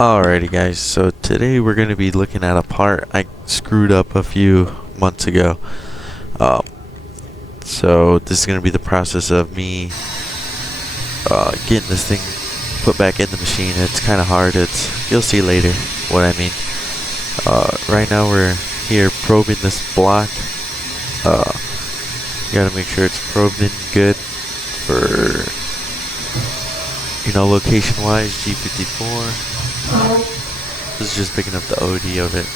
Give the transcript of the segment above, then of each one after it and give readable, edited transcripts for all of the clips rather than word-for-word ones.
Alrighty guys, so today we're going to be looking at a part I screwed up a few months ago. Um, so this is going to be the process of me getting this thing put back in the machine. It's kind of hard. You'll see later what I mean. Right now we're here probing this block. You got to make sure it's probed in good for, location wise, G54. This is just picking up the OD of it.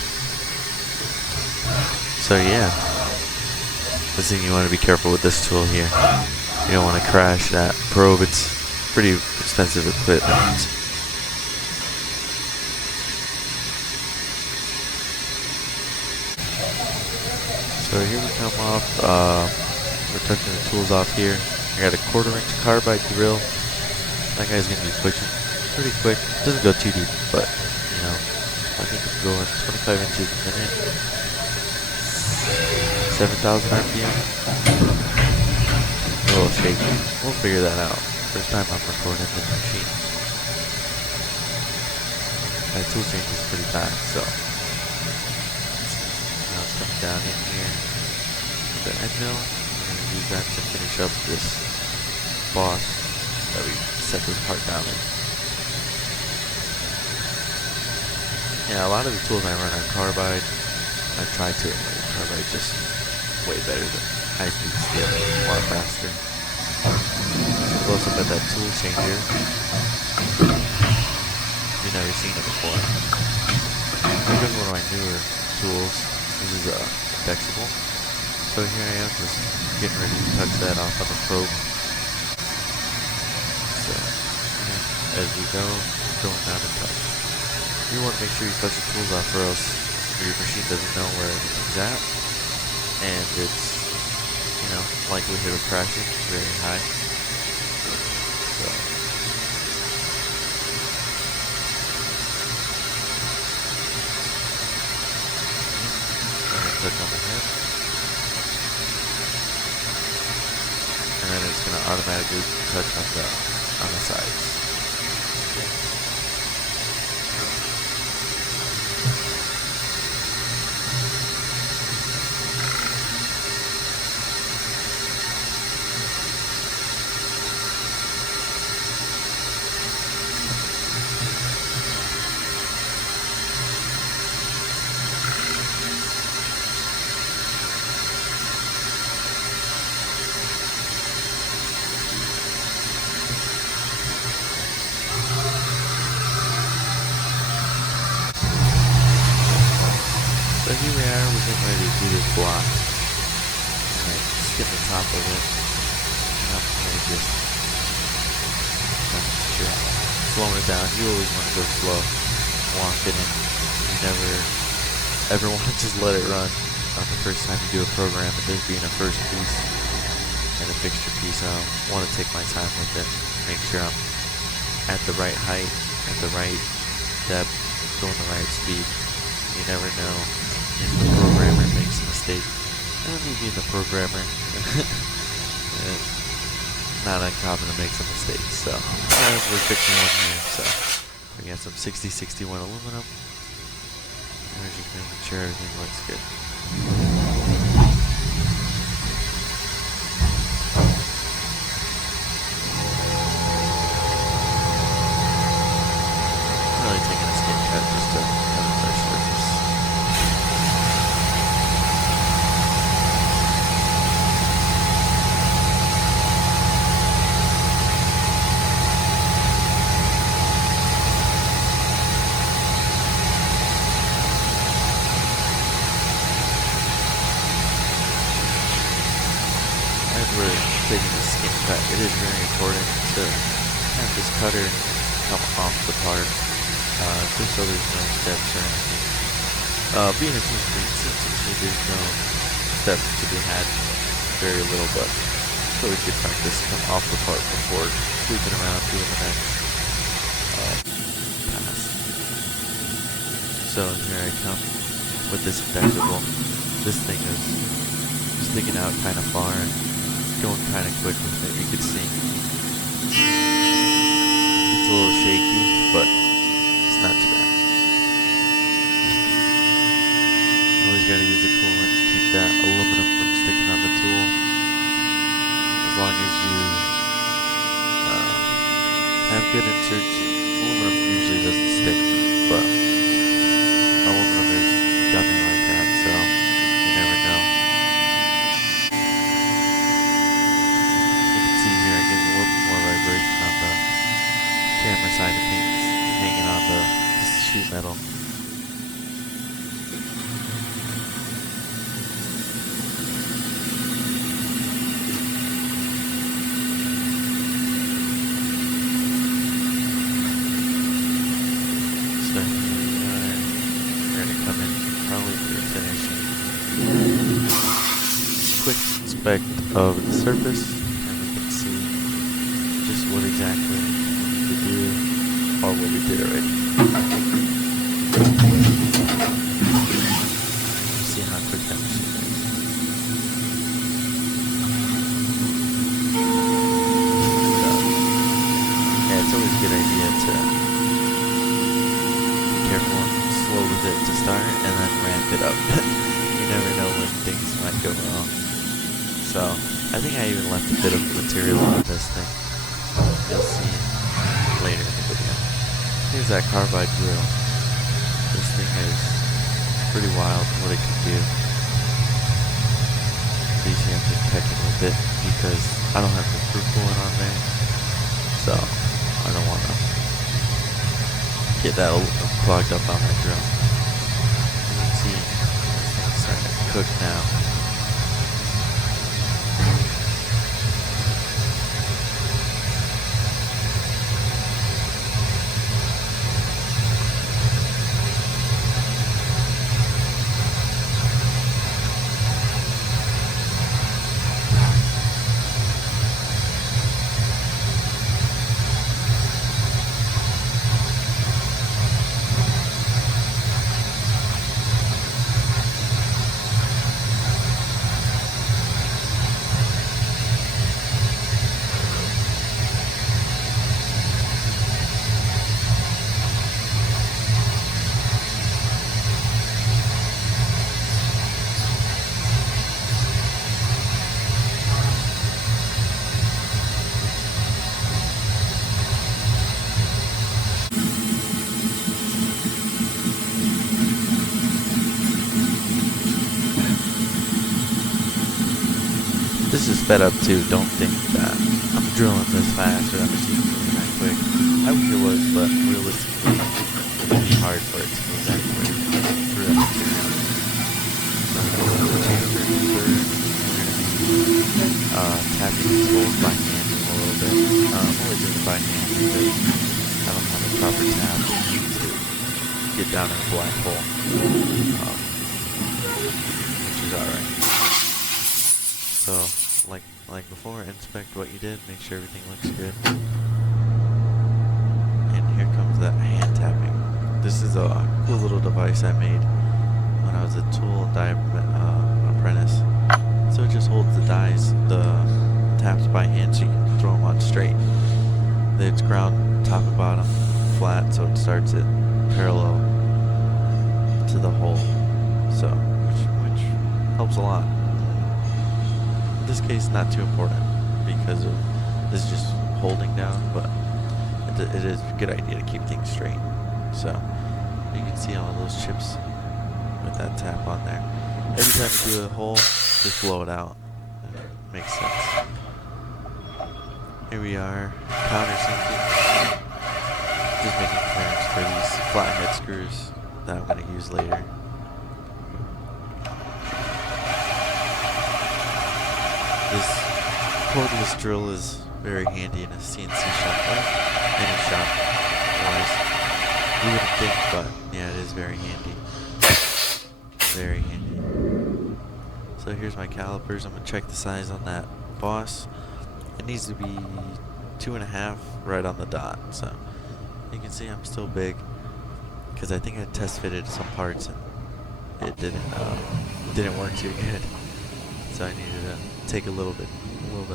So yeah, this thing, you want to be careful with this tool here. You don't want to crash that probe. It's pretty expensive equipment. So here we come off. We're touching the tools off here. I got a 1/4-inch carbide drill. That guy's gonna be pushing pretty quick. Doesn't go too deep, but I think it's going 25 inches a minute, 7,000 RPM. A little shaky. We'll figure that out. First time I'm recording this machine. My tool change is pretty fast, so now it's coming down in here with the end mill. We're going to use that to finish up this boss that we set this part down in. Yeah, a lot of the tools I run are carbide. I try to, but carbide just way better than high-speed steel, a lot faster. Close up at that tool changer. You've never seen it before. This is one of my newer tools. This is flexible. So here I am, just getting ready to touch that off on the probe. So, as we go, going down to touch. You want to make sure you touch the tools off, or else your machine doesn't know where everything's at, and its likelihood of crashing is very high. So touch on the head, and then it's going to automatically touch on the sides. So here we are, we're getting ready to do this block. Skim the top of it. And I'm going to just slow it down. You always want to go slow. Walk it in. You never ever want to just let it run on the first time you do a program. And this being a first piece and a fixture piece, I want to take my time with it. Make sure I'm at the right height, at the right depth, going the right speed. You never know if the programmer makes a mistake. And me being the programmer, not uncommon to make some mistakes. So we're fixing one here. So we got some 6061 aluminum. And we're just making sure everything looks good. Really taking a skin cut just to have a touch surface. As we're taking a skin cut, it is very important to have this cutter come off the part, just so there's no steps or anything. Being a CNC, there's no steps to be had, very little, but it's always good practice to come off the part before sweeping around doing the next pass. So here I come with this flexible. This thing is sticking out kind of far and going kind of quick with it, you could see. It's a little shaky, but it's not too bad. thread inserts, aluminum usually doesn't stick, but aluminum is gummy like that, so you never know. You can see here I'm getting a little bit more vibration on the camera side of things, hanging on the sheet metal. Quick inspect of the surface, and we can see just what exactly we need to do, or what we did already. See how quick that machine is. Yeah, it's always a good idea to be careful and slow with it to start, and then ramp it up. You never know when things might go wrong. So, I think I even left a bit of material on this thing. You'll see later in the video. Here's that carbide drill. This thing is pretty wild what it can do. So you see I'm just pecking with it because I don't have the proof pulling on there. So, I don't want to get that clogged up on my drill. You can see this thing's starting to cook now. This is sped up too. Don't think that I'm drilling this fast or that machine's moving that quick. I wish it was, but realistically, it would be hard for it to move that quick through that material. So I'm going to change the third. We're going to be tapping these holes by hand a little bit. I'm only doing it by hand because I don't have a proper tab to get down in a black hole, which is alright. So, like before, inspect what you did, make sure everything looks good. And here comes that hand tapping. This is a cool little device I made when I was a tool and die apprentice. So it just holds the dies, the taps by hand, so you can throw them on straight. It's ground top and bottom flat, so it starts it parallel to the hole. So, which helps a lot. In this case, not too important because of this is just holding down, but it is a good idea to keep things straight. So you can see all those chips with that tap on there. Every time you do a hole, just blow it out. Makes sense. Here we are, countersinking. Just making clearance for these flathead screws that I'm going to use later. This cordless drill is very handy in a CNC shop, or any shop wise. You wouldn't think, but yeah, it is very handy. Very handy. So here's my calipers. I'm going to check the size on that boss. It needs to be 2.5 right on the dot. So you can see I'm still big because I think I test fitted some parts and it didn't work too good. So I needed to take a little bit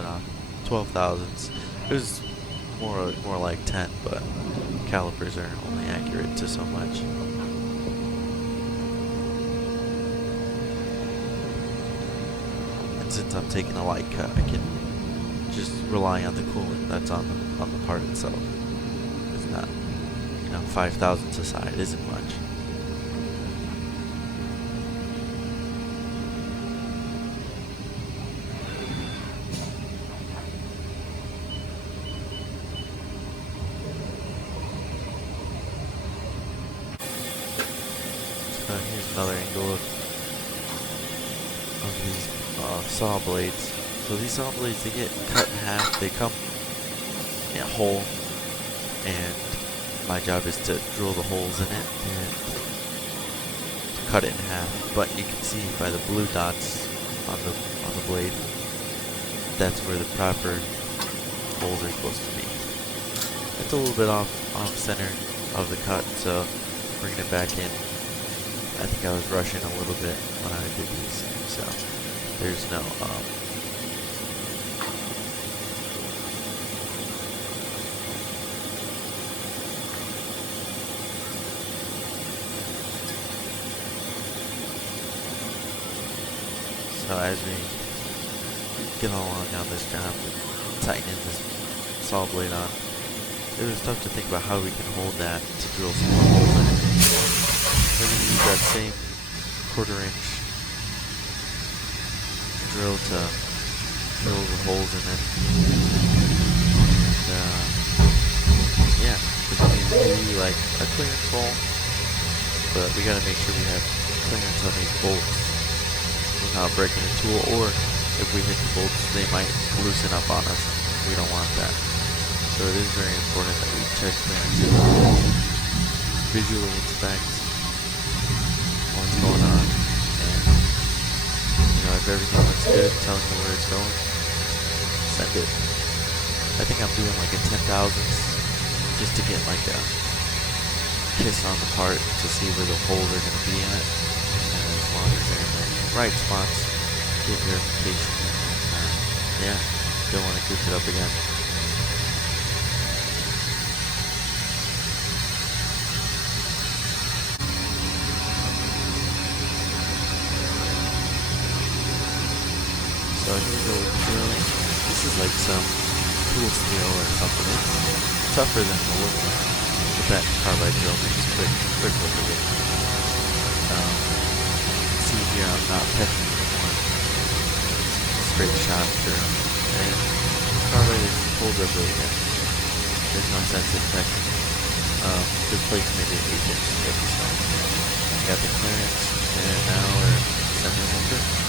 off. 12 thousandths. It was more like 10, but calipers are only accurate to so much. And since I'm taking a light cut, I can just rely on the coolant that's on the part itself. not, 5 thousandths a side isn't much. So here's another angle of these saw blades. So these saw blades, they get cut in half. They come in a hole, and my job is to drill the holes in it and cut it in half. But you can see by the blue dots on the blade, that's where the proper holes are supposed to be. It's a little bit off center of the cut, so bringing it back in. I think I was rushing a little bit when I did these, so there's no so as we get along on this job, tightening this saw blade on, it was tough to think about how we can hold that to drill some more holes in it. We're going to use that same 1/4 inch drill to drill the holes in it. And yeah, we're going to do like a clearance hole, but we got to make sure we have clearance on these bolts without breaking the tool, or if we hit the bolts, they might loosen up on us. We don't want that. So it is very important that we check clearance in the bolts, visually inspect what's going on, and if everything looks good, telling me where it's going, send it. I think I'm doing like a 10,000ths just to get like a kiss on the part to see where the holes are going to be in it, and as long as they're in the right spots, get verification. Yeah, don't want to goof it up again. So here's what we're drilling. This is like some tool steel or something. It's tougher than aluminum, but that carbide drill makes quick work of it. See here, I'm not petching anymore. Straight shot through, and carbide is holds up really good. There's no sense in petching. This plate's maybe an 1/8 inch thick, so got the clearance, and now we're sending it through.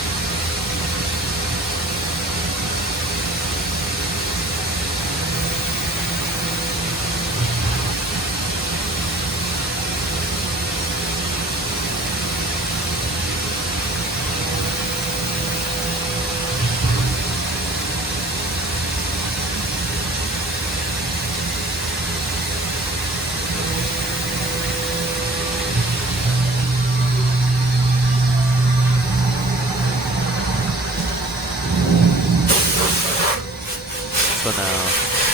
So now,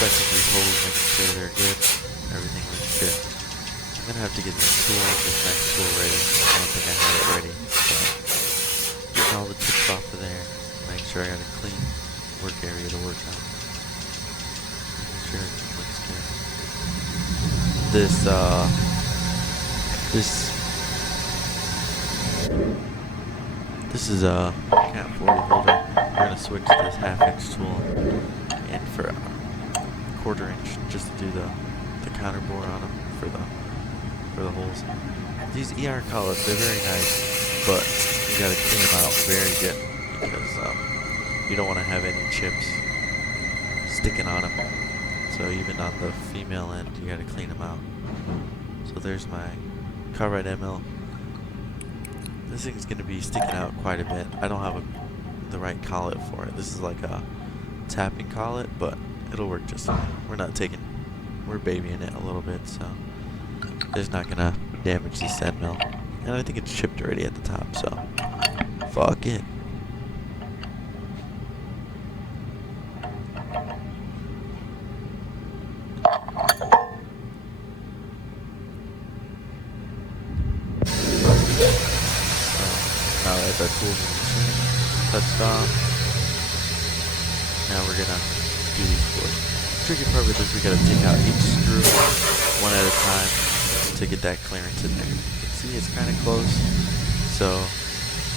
pressing these holes, making sure they're good, everything looks good. I'm going to have to get this next tool ready. I don't think I have it ready. So, getting all the tips off of there, making sure I got a clean work area to work on. Making sure everything looks good. This is a Cat 40 holder. We're going to switch to this 1/2 inch tool in for a 1/4 inch just to do the counter bore on them for the holes. These ER collets, they're very nice, but you got to clean them out very good because you don't want to have any chips sticking on them. So even on the female end, you got to clean them out. So there's my carbide ML. This thing's going to be sticking out quite a bit. I don't have the right collet for it. This is like a tapping collet, but it'll work just fine. We're babying it a little bit, so it's not going to damage the send mill. And I think it's chipped already at the top, so fuck it. Now that our tools in the machine touched off, now we're gonna do these boards. The tricky part with this, we gotta take out each screw one at a time to get that clearance in there. You can see it's kind of close, so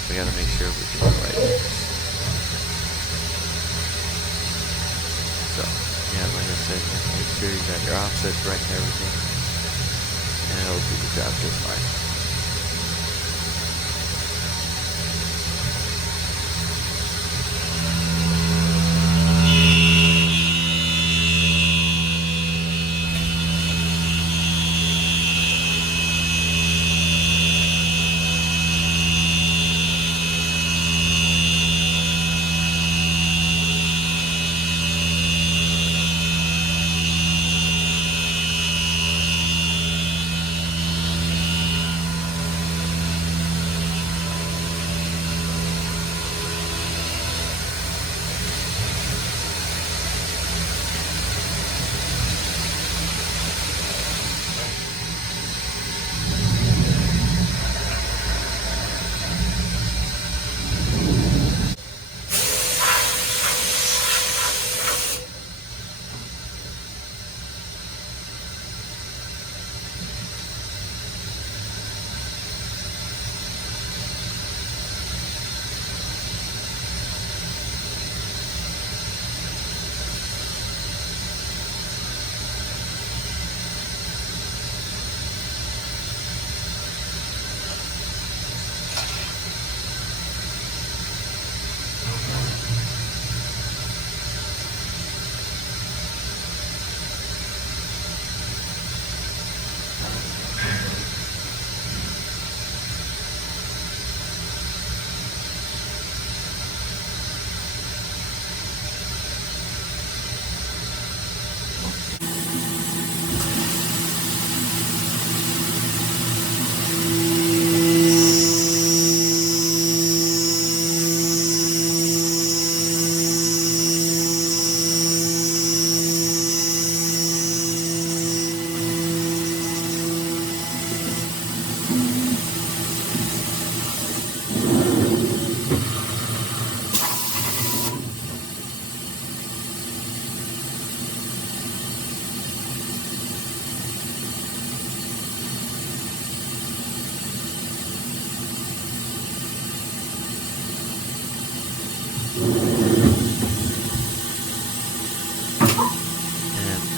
we got to make sure we're doing the right things. So, yeah, like I said, you have to make sure you got your offsets right and everything, and it'll do the job just fine.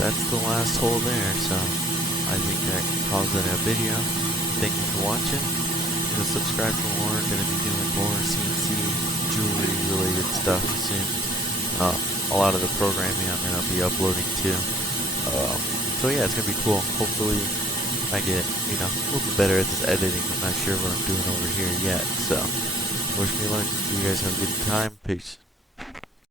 That's the last hole there, so I think that calls it a video. Thank you for watching. Subscribe for more. Gonna be doing more CNC jewelry related stuff soon. A lot of the programming I'm gonna be uploading too. So yeah, it's gonna be cool. Hopefully I get, a little bit better at this editing. I'm not sure what I'm doing over here yet, so wish me luck. You guys have a good time. Peace.